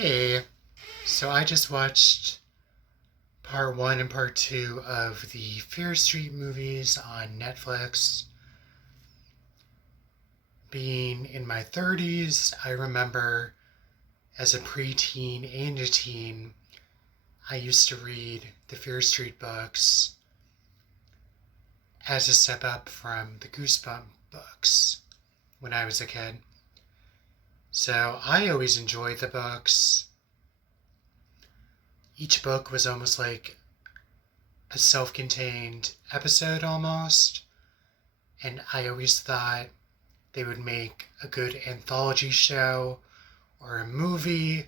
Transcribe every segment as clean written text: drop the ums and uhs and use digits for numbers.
Hey, so I just watched part one and part two of the Fear Street movies on Netflix. Being in my 30s, I remember as a preteen and a teen, I used to read the Fear Street books as a step up from the Goosebump books when I was a kid. So I always enjoyed the books. Each book was almost like a self contained episode almost. And I always thought they would make a good anthology show or a movie.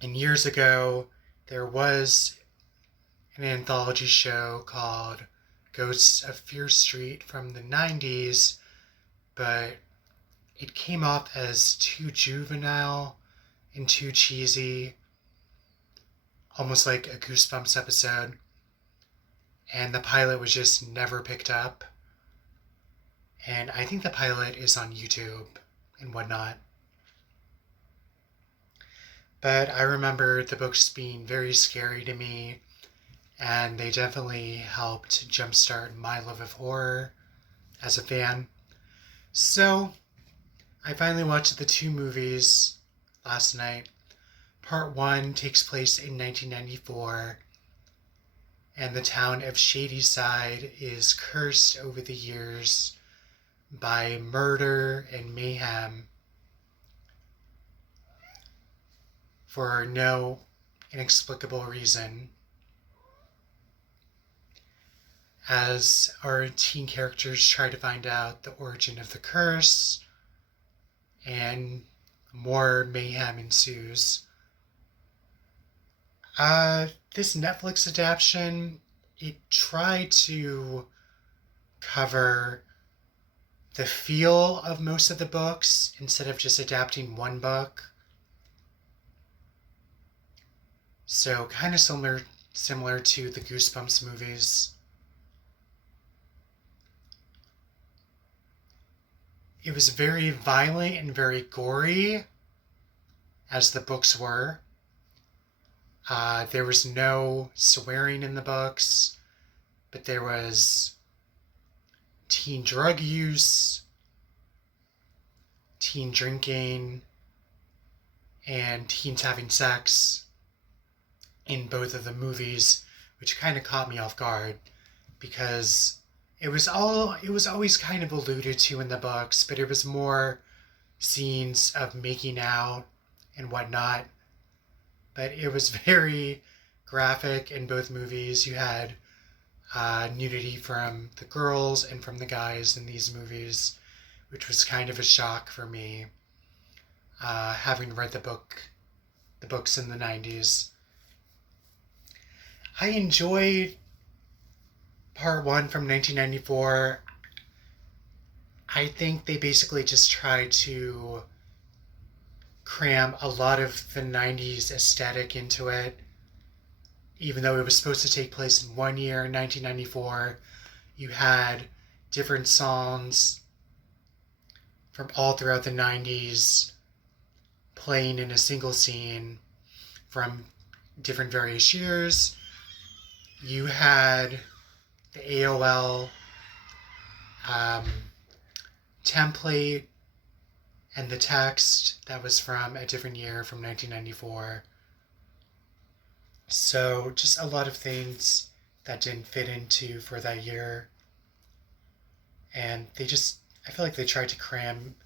And years ago, there was an anthology show called Ghosts of Fear Street from the 90s, but it came off as too juvenile and too cheesy, almost like a Goosebumps episode. And the pilot was just never picked up. And I think the pilot is on YouTube and whatnot. But I remember the books being very scary to me, and they definitely helped jumpstart my love of horror as a fan. So I finally watched the two movies last night. Part one takes place in 1994, and the town of Shadyside is cursed over the years by murder and mayhem for no inexplicable reason. As our teen characters try to find out the origin of the curse, and more mayhem ensues. This Netflix adaptation, it tried to cover the feel of most of the books instead of just adapting one book. So kind of similar to the Goosebumps movies. It was very violent and very gory, as the books were. There was no swearing in the books, but there was teen drug use, teen drinking, and teens having sex in both of the movies, which kind of caught me off guard because it was always kind of alluded to in the books, but it was more scenes of making out and whatnot. But it was very graphic in both movies. You had nudity from the girls and from the guys in these movies, which was kind of a shock for me, having read the books in the 90s. I enjoyed part one from 1994. I think they basically just tried to cram a lot of the 90s aesthetic into it. Even though it was supposed to take place in one year, in 1994, you had different songs from all throughout the 90s playing in a single scene from different various years. You had the AOL template and the text that was from a different year from 1994. So just a lot of things that didn't fit into for that year. And I feel like they tried to cram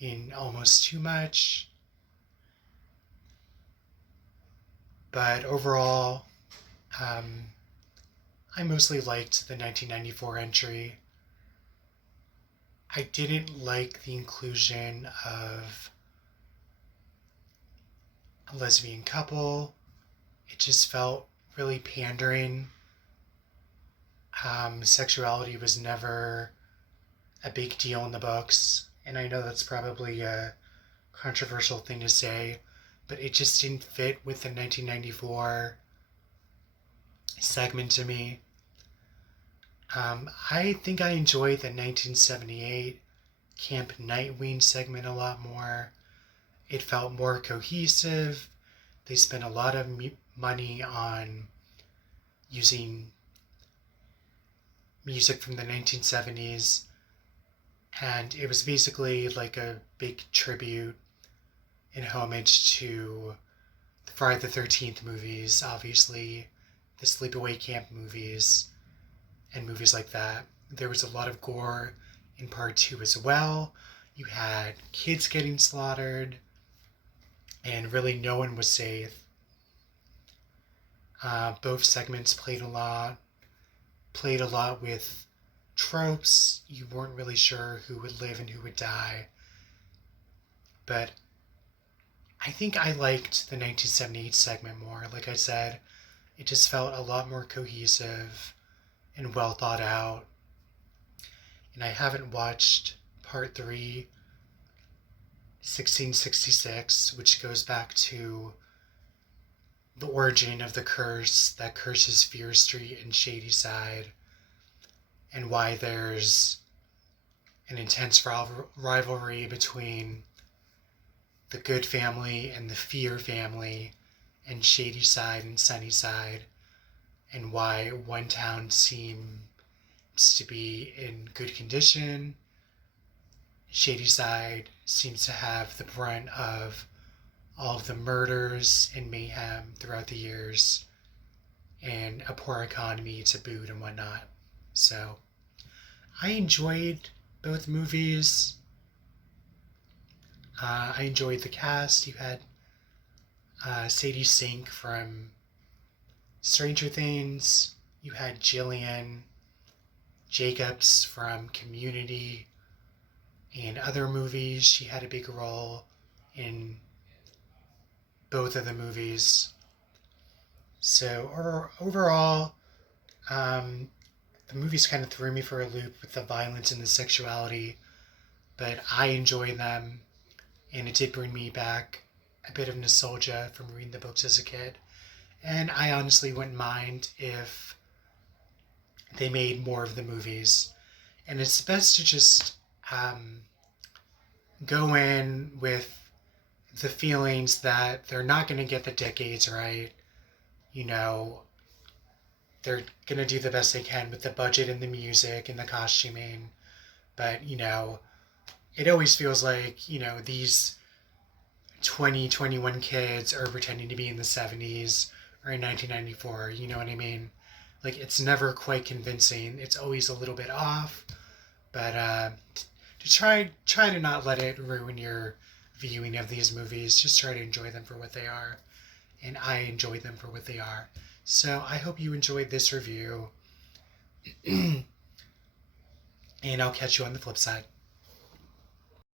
in almost too much. But overall, I mostly liked the 1994 entry. I didn't like the inclusion of a lesbian couple. It just felt really pandering. Sexuality was never a big deal in the books, and I know that's probably a controversial thing to say, but it just didn't fit with the 1994 segment to me. I think I enjoyed the 1978 Camp Nightwing segment a lot more. it felt more cohesive. They spent a lot of money on using music from the 1970s, and it was basically like a big tribute and homage to the Friday the 13th movies, obviously, the Sleepaway Camp movies, and movies like that. There was a lot of gore in part 2 as well. You had kids getting slaughtered, and really no one was safe. Both segments played a lot with tropes. You weren't really sure who would live and who would die. But I think I liked the 1978 segment more. Like I said, it just felt a lot more cohesive and well thought out. And I haven't watched part 3, 1666, which goes back to the origin of the curse that curses Fear Street and Shadyside, and why there's an intense rivalry between the Good family and the Fear family, and Shadyside and Sunnyside, and why one town seems to be in good condition. Shadyside seems to have the brunt of all of the murders and mayhem throughout the years, and a poor economy to boot and whatnot. So I enjoyed both movies. I enjoyed the cast. You had Sadie Sink from Stranger Things. You had Jillian Jacobs from Community and other movies. She had a big role in both of the movies. So overall, the movies kind of threw me for a loop with the violence and the sexuality, but I enjoyed them, and it did bring me back a bit of nostalgia from reading the books as a kid. And I honestly wouldn't mind if they made more of the movies. And it's best to just go in with the feelings that they're not going to get the decades right. You know, they're going to do the best they can with the budget and the music and the costuming. But, you know, it always feels like, you know, these 20, 21 kids are pretending to be in the 70s or in 1994. You know what I mean? Like, it's never quite convincing. It's always a little bit off. But to try to not let it ruin your viewing of these movies. Just try to enjoy them for what they are. And I enjoyed them for what they are. So I hope you enjoyed this review. And I'll catch you on the flip side.